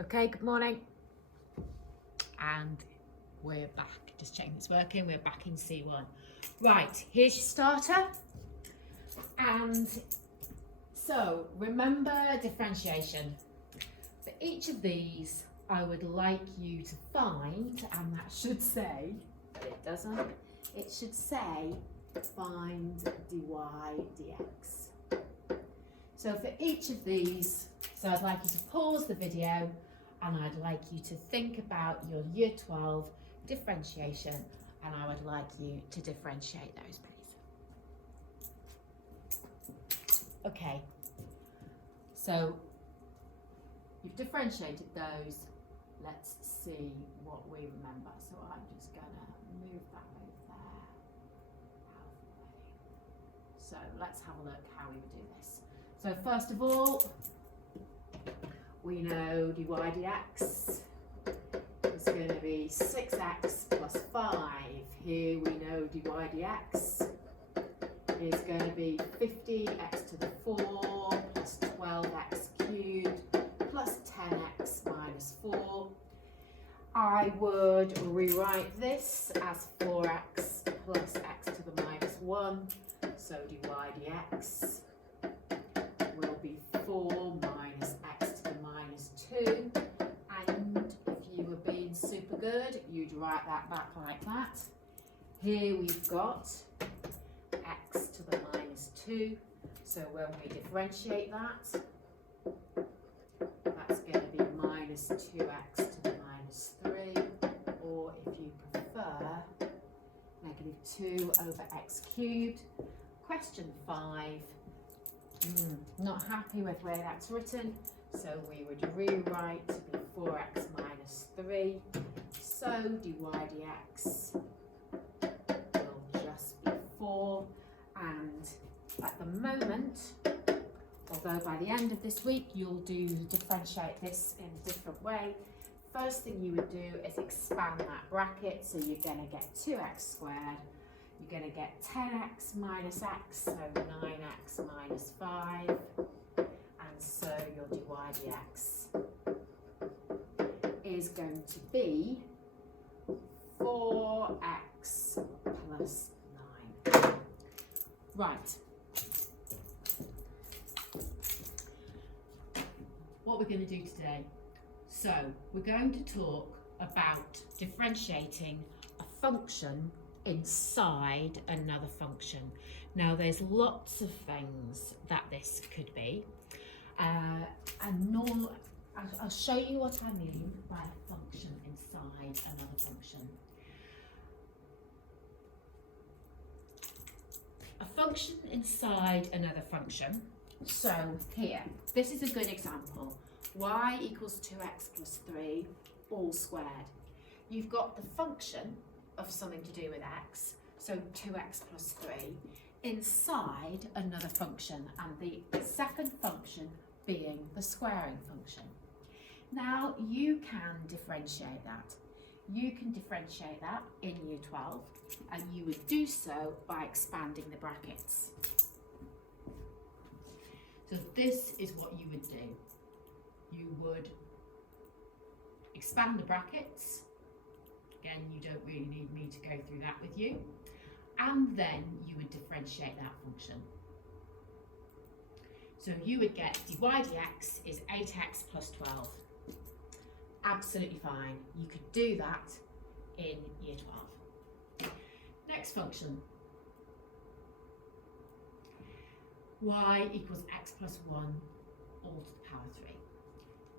Okay, good morning. And we're back. Just checking it's working. We're back in C1. Right, here's your starter. And so remember differentiation. For each of these, I would like you to find, and that should say, but it doesn't, it should say find dy dx. So for each of these, so I'd like you to pause the video and I'd like you to think about your year 12 differentiation, and I would like you to differentiate those, please. Okay, so you've differentiated those. Let's see what we remember. So I'm just gonna move that over there out of the way. So let's have a look how we would do this. So first of all, we know dy dx is going to be 6x plus 5. Here we know dy dx is going to be 50x to the 4 plus 12x cubed plus 10x minus 4. I would rewrite this as 4x plus x to the minus 1. So dy dx will be 4 minus x to the minus 2. And if you were being super good, you'd write that back like that. Here we've got x to the minus 2. So when we differentiate that, that's going to be minus 2x to the minus 3. Or if you prefer, negative 2 over x cubed. Question 5. Not happy with where that's written, so we would rewrite to be 4x minus 3. So dy dx will just be 4. And at the moment, although by the end of this week you'll differentiate this in a different way, first thing you would do is expand that bracket, so you're going to get 2x squared. You're going to get 10x minus x, so 9x minus 5, and so your dy dx is going to be 4x plus 9. Right. What we're going to do today. So we're going to talk about differentiating a function inside another function. Now there's lots of things that this could be, and I'll show you what I mean by a function inside another function. A function inside another function. So here, this is a good example. Y equals 2x plus 3 all squared. You've got the function of something to do with x, so 2x plus 3, inside another function, and the second function being the squaring function. Now you can differentiate that. You can differentiate that in year 12, and you would do so by expanding the brackets. So this is what you would do. You would expand the brackets. Again, you don't really need me to go through that with you. And then you would differentiate that function. So you would get dy dx is 8x plus 12. Absolutely fine. You could do that in year 12. Next function. Y equals x plus 1 all to the power 3.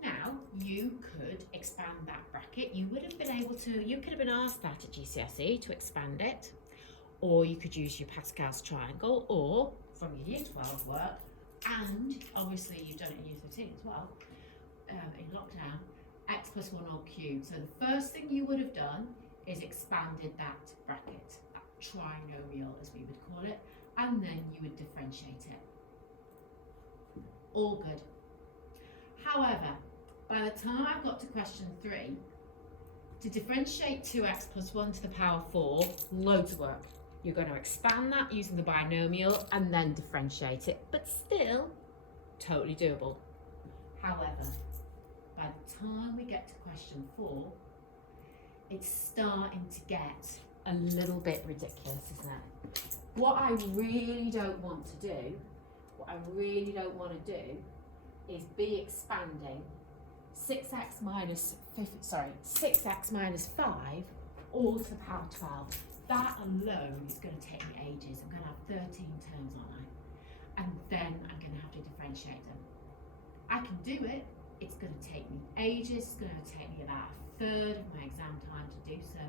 Now, you could expand that bracket. You would have been able to, you could have been asked that at GCSE to expand it, or you could use your Pascal's triangle, or from your year 12 work, and obviously you've done it in year 13 as well, in lockdown, x plus 1 all cubed. So the first thing you would have done is expanded that bracket, that trinomial as we would call it, and then you would differentiate it. All good. However, by the time I've got to question 3, to differentiate 2x plus 1 to the power 4, loads of work. You're going to expand that using the binomial and then differentiate it, but still totally doable. However, by the time we get to question 4, it's starting to get a little bit ridiculous, isn't it? What I really don't want to do, is be expanding 6x minus 5 all to the power 12. That alone is going to take me ages. I'm going to have 13 terms, aren't I? And then I'm going to have to differentiate them. I can do it. It's going to take me ages. It's going to take me about a third of my exam time to do so.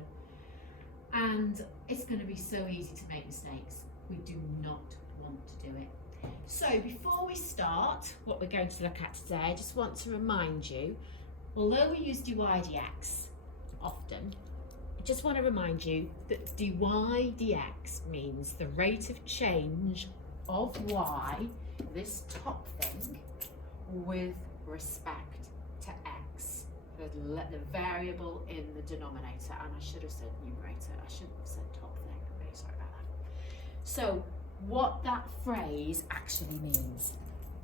And it's going to be so easy to make mistakes. We do not want to do it. So before we start what we're going to look at today, I just want to remind you, although we use dy dx often, I just want to remind you that dy dx means the rate of change of y, this top thing, with respect to x, the variable in the denominator. And I should have said numerator, I shouldn't have said top thing, I'm really sorry about that. So what that phrase actually means.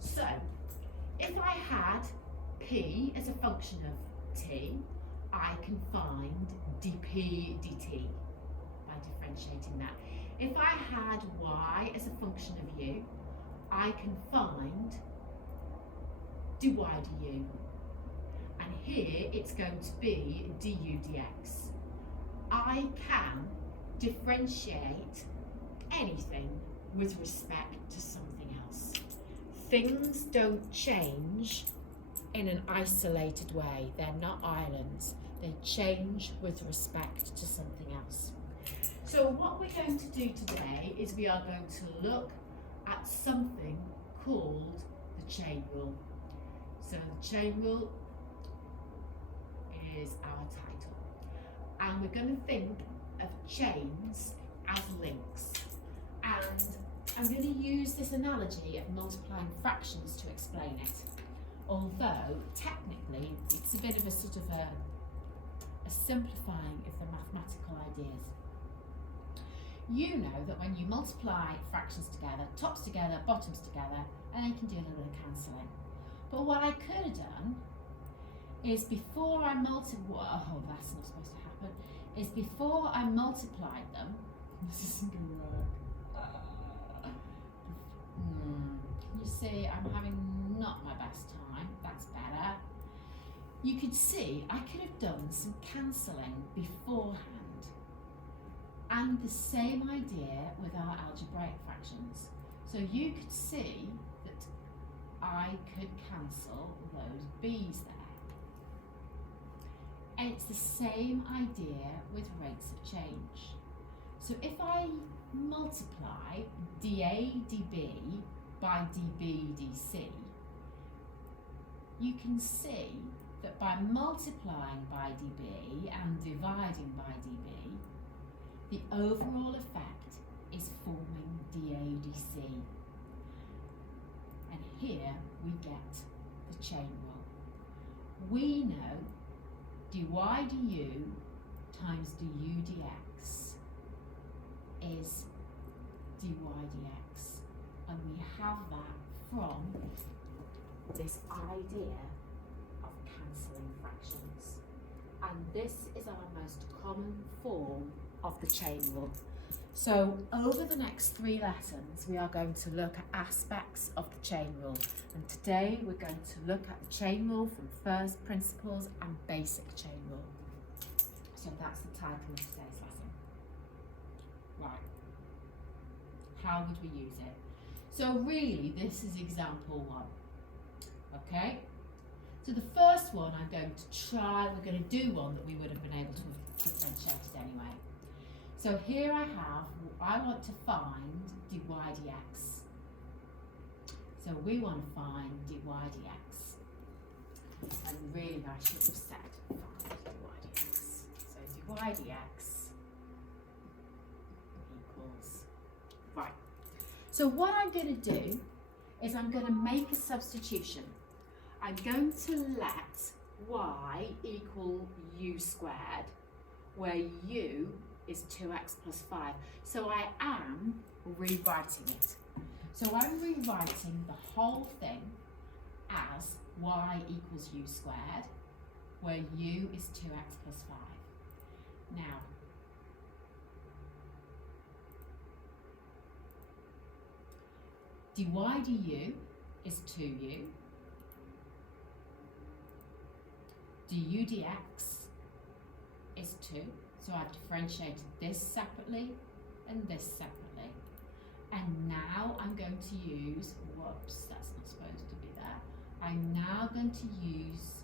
So if I had p as a function of t, I can find dp dt by differentiating that. If I had y as a function of u, I can find dy du. And here it's going to be du dx. I can differentiate anything with respect to something else. Things don't change in an isolated way. They're not islands. They change with respect to something else. So what we're going to do today is we are going to look at something called the chain rule. So the chain rule is our title. And we're going to think of chains as links. And I'm going to use this analogy of multiplying fractions to explain it. Although, technically, it's a bit of a sort of a simplifying of the mathematical ideas. You know that when you multiply fractions together, tops together, bottoms together, and you can do a little bit of cancelling. But what I could have done is before I that's not supposed to happen, is before I multiplied them, this isn't going to work. You see, I'm having not my best time. That's better. You could see I could have done some cancelling beforehand. And the same idea with our algebraic fractions. So you could see that I could cancel those b's there. And it's the same idea with rates of change. So if I multiply dA dB by dB dC, you can see that by multiplying by dB and dividing by dB, the overall effect is forming dA dC. And here we get the chain rule. We know dy du times du dx is dy dx, and we have that from this idea of cancelling fractions. And this is our most common form of the chain rule. So over the next 3 lessons, we are going to look at aspects of the chain rule. And today we're going to look at the chain rule from first principles and basic chain rule. So that's the title of today's lesson. Right. How would we use it? So really, this is example 1. Okay? So the first one we're going to do one that we would have been able to have differentiated anyway. So here I want to find dy dx. So we want to find dy dx. And really I should have said find dy dx. So dy dx equals, right. So what I'm going to do is I'm going to make a substitution. I'm going to let y equal u squared, where u is 2x plus 5. So I am rewriting it. So I'm rewriting the whole thing as y equals u squared where u is 2x plus 5. Now, dy du is 2u. Du dx is 2. So I've differentiated this separately and this separately. And now I'm going to use, whoops, that's not supposed to be there. I'm now going to use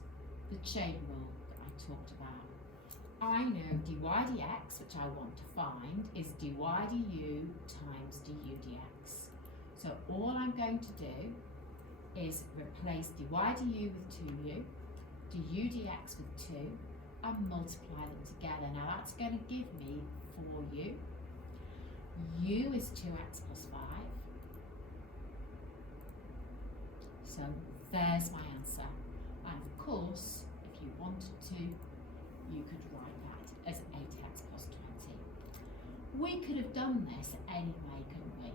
the chain rule that I talked about. I know dy dx, which I want to find, is dy du times du dx. So all I'm going to do is replace dy du with 2u, du dx with 2, and multiply them together. Now that's going to give me 4u. U is 2x plus 5. So there's my answer. And of course, if you wanted to, you could write that as 8x plus 20. We could have done this anyway, couldn't we?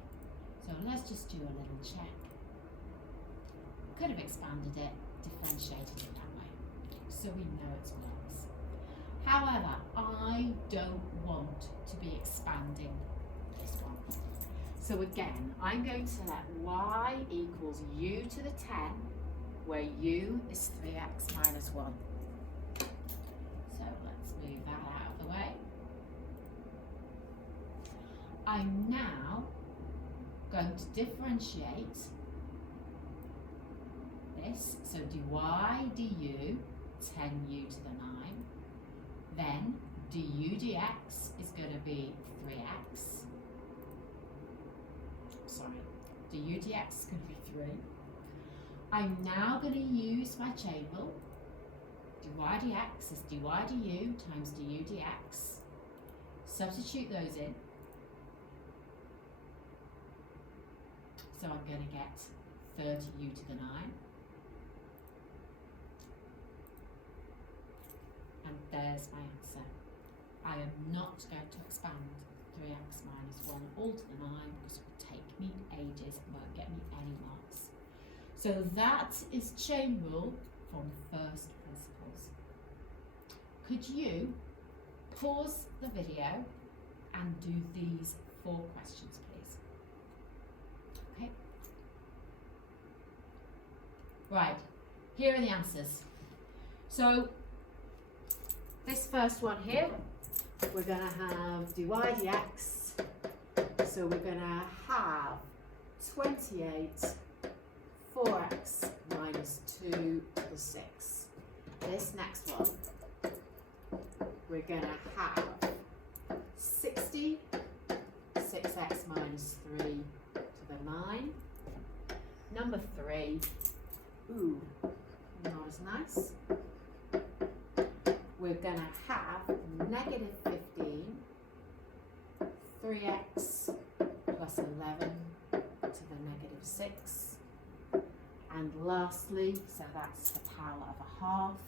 So let's just do a little check. Could have expanded it, differentiated it that way, so we know it's works. However, I don't want to be expanding this one. So again, I'm going to let y equals u to the 10, where u is 3x minus 1. So let's move that out of the way. I'm now going to differentiate this. So dy du, 10u to the 9. Then du dx is going to be 3x. Sorry, du dx is going to be 3. I'm now going to use my chain rule. Dy dx is dy du times du dx. Substitute those in. So I'm going to get 30u to the 9. And there's my answer. I am not going to expand 3x minus 1 all to the 9 because it will take me ages and won't get me any marks. So that is chain rule from first principles. Could you pause the video and do these 4 questions, please? Okay. Right, here are the answers. So this first one here, we're going to have dy dx. So we're going to have 28 4x minus 2 to the 6. This next one, we're going to have 60 6x minus 3 to the 9. Number 3, ooh, not as nice. We're going to have negative 15, 3x plus 11 to the negative 6. And lastly, so that's the power of a half,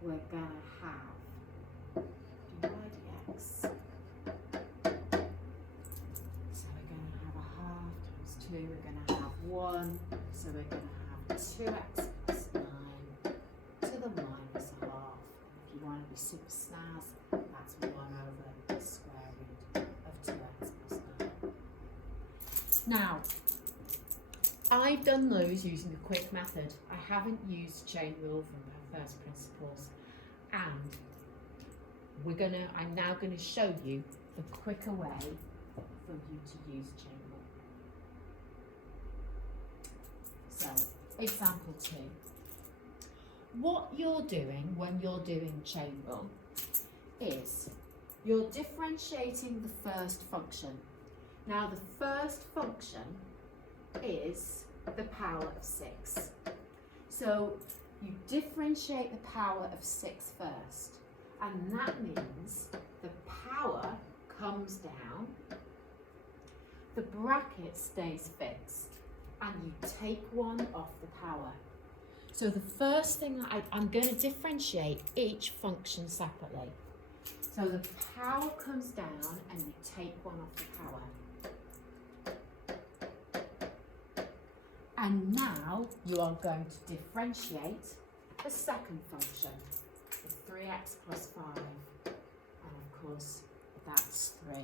we're going to have dy dx. So we're going to have a half times 2, we're going to have 1, so we're going to have 2x plus 9 to the minus half. If you want to be super snaz, that's 1 over the square root of 2x plus 9. Now, I've done those using the quick method. I haven't used chain rule from first principles, and I'm now going to show you the quicker way for you to use chain rule. So, example 2. What you're doing when you're doing chain rule is you're differentiating the first function. Now, the first function is the power of 6. So you differentiate the power of 6 first, and that means the power comes down, the bracket stays fixed, and you take 1 off the power. So the first thing I'm going to differentiate each function separately. So the power comes down and you take 1 off the power. And now you are going to differentiate the second function is 3x plus 5, and of course that's 3.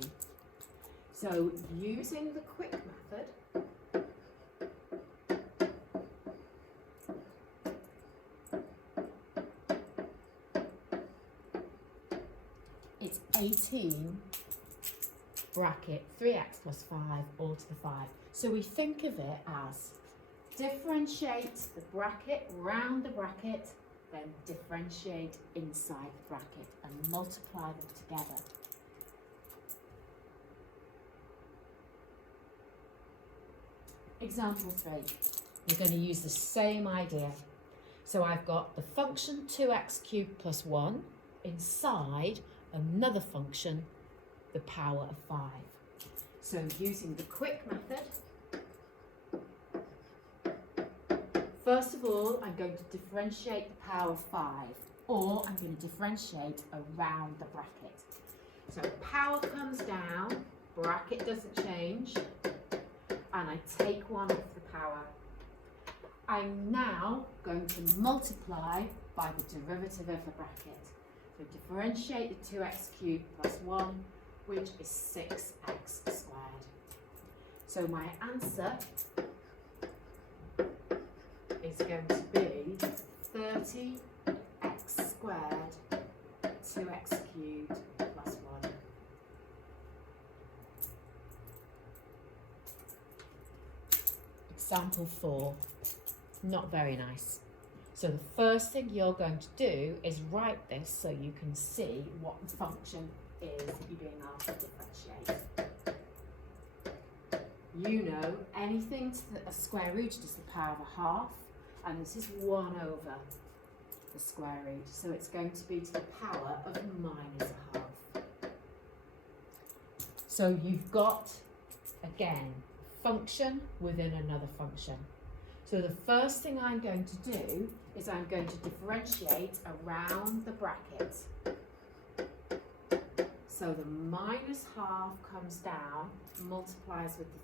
So using the quick method, it's 18 bracket 3x plus 5 all to the 5. So we think of it as differentiate the bracket round the bracket, then differentiate inside the bracket and multiply them together. Example 3, we're going to use the same idea. So I've got the function 2x cubed plus 1 inside another function, the power of 5. So using the quick method, first of all, I'm going to differentiate the power of 5, or I'm going to differentiate around the bracket. So power comes down, bracket doesn't change, and I take 1 off the power. I'm now going to multiply by the derivative of the bracket. So differentiate the 2x cubed plus 1, which is 6x squared. So my answer is going to be 30x squared 2x cubed plus 1. Example 4, not very nice. So the first thing you're going to do is write this so you can see what the function is that you're being asked to differentiate. You know, anything to a square root is the power of a half, and this is 1 over the square root, so it's going to be to the power of minus a half. So you've got, again, function within another function. So the first thing I'm going to do is I'm going to differentiate around the bracket. So the minus half comes down, multiplies with the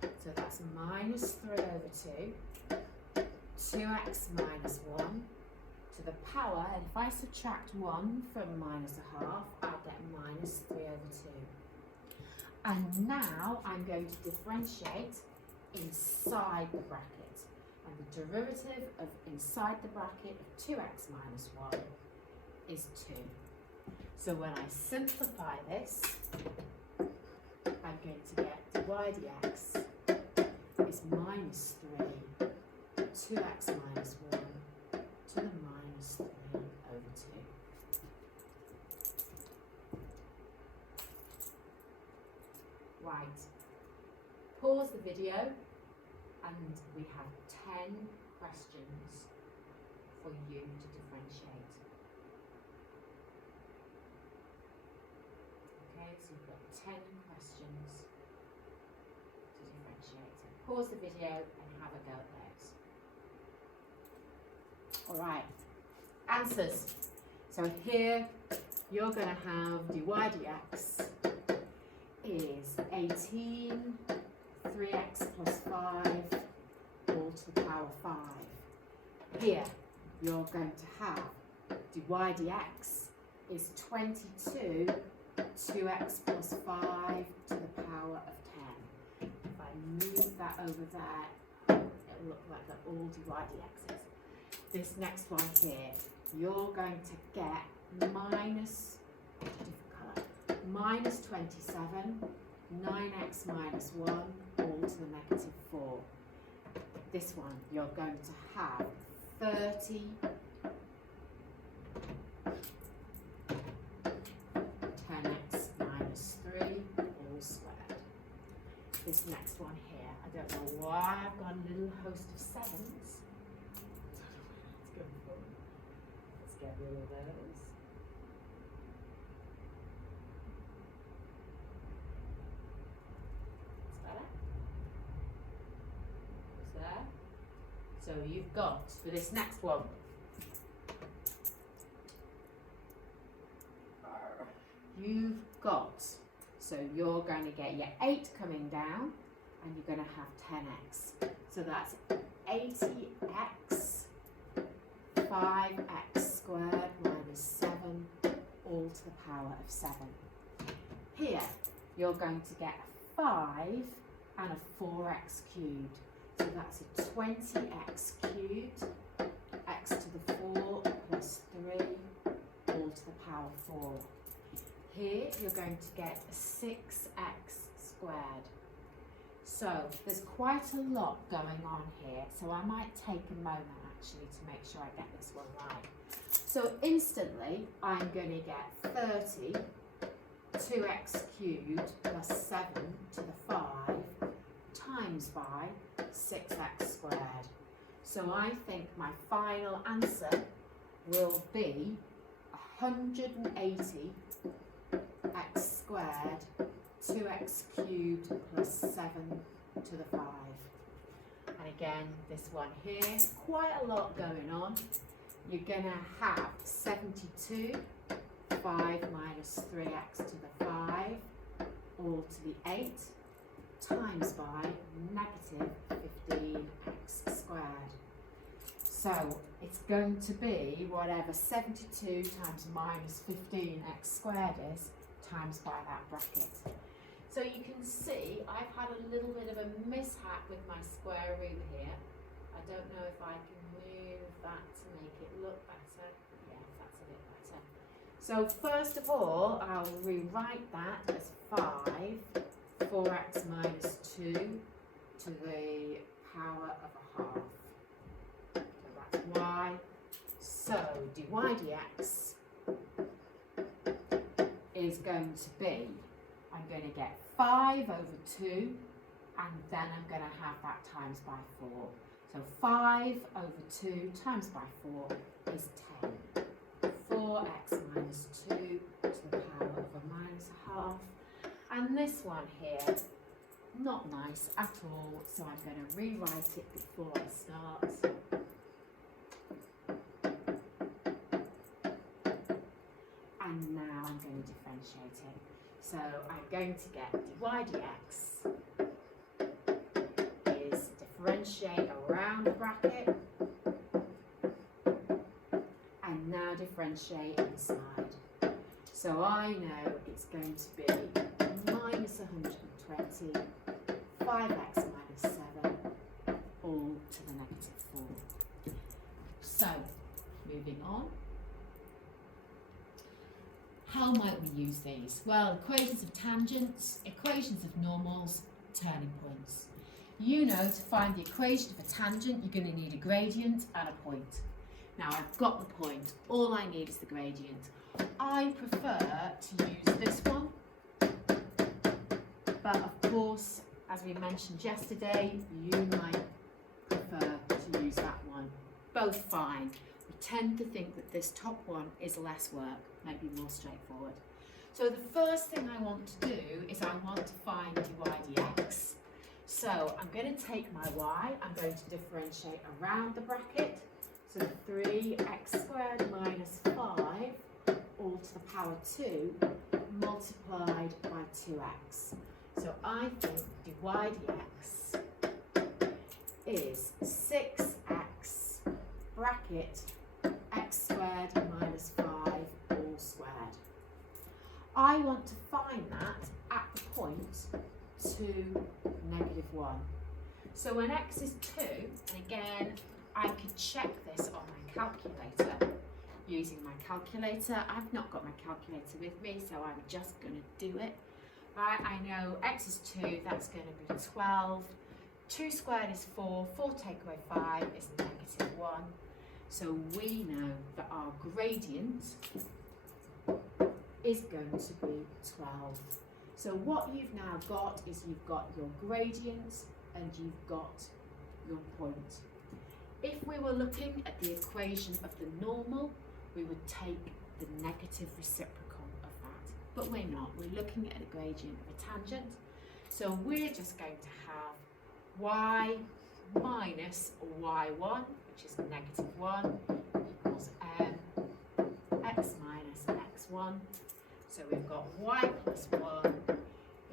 3. So that's minus 3 over 2, 2x minus 1 to the power, and if I subtract 1 from minus a half, I'll get minus 3 over 2. And now I'm going to differentiate inside the bracket. And the derivative of inside the bracket of 2x minus 1 is 2. So when I simplify this, I'm going to get dy dx is minus 3, 2x minus 1 to the minus 3 over 2. Right, pause the video, and we have 10 questions for you to differentiate. Okay, so you've got 10 questions to differentiate. So pause the video and have a go at those. All right, answers. So here you're going to have dy dx is 18 3x plus 5 all to the power 5. Here you're going to have dy dx is 22 2x plus 5 to the power of 10. If I move that over there, it'll look like they're all dy dx's. This next one here, you're going to get minus 27, 9x minus 1 all to the negative 4. This one, you're going to have 30 10x minus 3 all squared. This next one here, I don't know why I've got a little host of 7s. Let's get rid of those. So you've got, for this next one, so you're going to get your 8 coming down, and you're going to have 10x. So that's 80x 5 5x squared minus 7 all to the power of 7. Here, you're going to get a 5 and a 4x cubed. So that's a 20x cubed, x to the 4 plus 3 all to the power 4. Here, you're going to get a 6x squared. So there's quite a lot going on here, so I might take a moment actually to make sure I get this one right. So instantly I'm going to get 30 2x cubed plus 7 to the 5 times by 6x squared. So I think my final answer will be 180 x squared 2x cubed plus 7 to the 5. And again, this one here, quite a lot going on. You're going to have 72, 5 minus 3x to the 5, all to the 8, times by negative 15x squared. So it's going to be whatever 72 times minus 15x squared is, times by that bracket. So you can see I've had a little bit of a mishap with my square root here. I don't know if I can move that to make it look better. Yeah, that's a bit better. So first of all, I'll rewrite that as 5, 4x minus 2 to the power of a half. So that's y. So dy dx is going to be, I'm going to get 5 over 2, and then I'm going to have that times by 4. So 5 over 2 times by 4 is 10. 4x minus 2 to the power of a minus a half. And this one here, not nice at all, so I'm going to rewrite it before I start. And now I'm going to differentiate it. So I'm going to get dy dx is differentiate around the bracket, and now differentiate inside. So I know it's going to be minus 120, 5x minus 7, all to the negative 4. So, moving on. How might we use these? Well, equations of tangents, equations of normals, turning points. You know, to find the equation of a tangent, you're going to need a gradient and a point. Now, I've got the point. All I need is the gradient. I prefer to use this one, but of course, as we mentioned yesterday, you might prefer to use that one. Both fine. We tend to think that this top one is less work, might be more straightforward. So the first thing I want to do is I want to find dy dx. So I'm going to take my y, I'm going to differentiate around the bracket. So 3x squared minus 5 all to the power 2 multiplied by 2x. So I think dy dx is 6x bracket x squared minus 5 all squared. I want to find that at the point 2, negative 1. So when x is 2, and again, I could check this on my calculator using my calculator. I've not got my calculator with me, so I'm just going to do it. Right, I know x is 2, that's going to be 12. 2 squared is 4, 4 take away 5 is negative 1. So we know that our gradient is going to be 12. So what you've now got is you've got your gradient and you've got your point. If we were looking at the equation of the normal, we would take the negative reciprocal of that. But we're not. We're looking at a gradient of a tangent. So we're just going to have y minus y1, which is negative 1, equals m x minus x1. So we've got y plus 1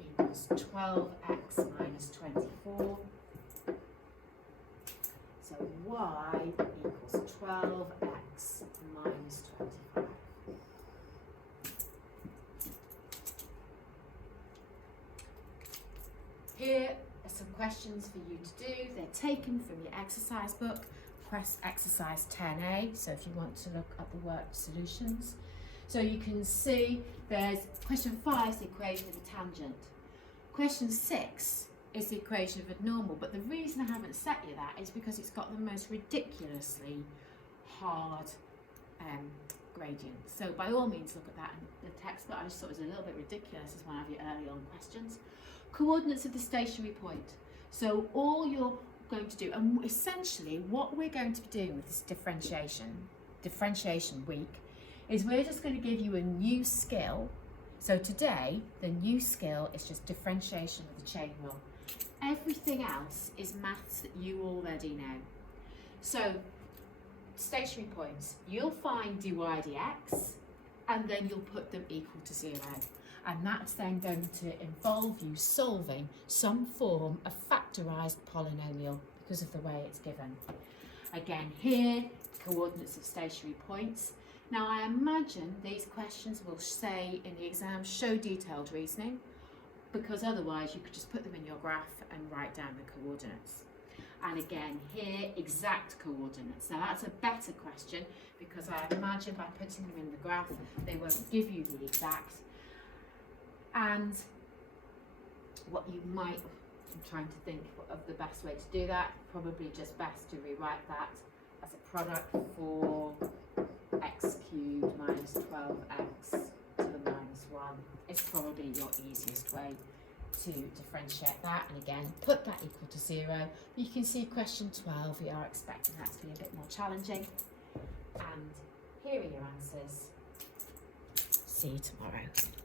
equals 12x minus 24. So y equals 12x questions for you to do. They're taken from your exercise book, press exercise 10A, so if you want to look at the worked solutions. So you can see there's question 5 is the equation of a tangent. Question 6 is the equation of a normal, but the reason I haven't set you that is because it's got the most ridiculously hard gradient. So by all means look at that in the text, but I just thought it was a little bit ridiculous as one of your early on questions. Coordinates of the stationary point. So all you're going to do, and essentially what we're going to be doing with this differentiation week, is we're just going to give you a new skill. So today, the new skill is just differentiation of the chain rule. Everything else is maths that you already know. So stationary points, you'll find dy dx, and then you'll put them equal to 0. And that's then going to involve you solving some form of factorised polynomial because of the way it's given. Again, here, coordinates of stationary points. Now, I imagine these questions will say in the exam, show detailed reasoning, because otherwise you could just put them in your graph and write down the coordinates. And again, here, exact coordinates. Now, that's a better question because I imagine by putting them in the graph, they won't give you the exact. And what you might, I'm trying to think of the best way to do that, probably just best to rewrite that as a product for x cubed minus 12x to the minus 1 is probably your easiest way to differentiate that. And again, put that equal to 0. You can see question 12, we are expecting that to be a bit more challenging. And here are your answers. See you tomorrow.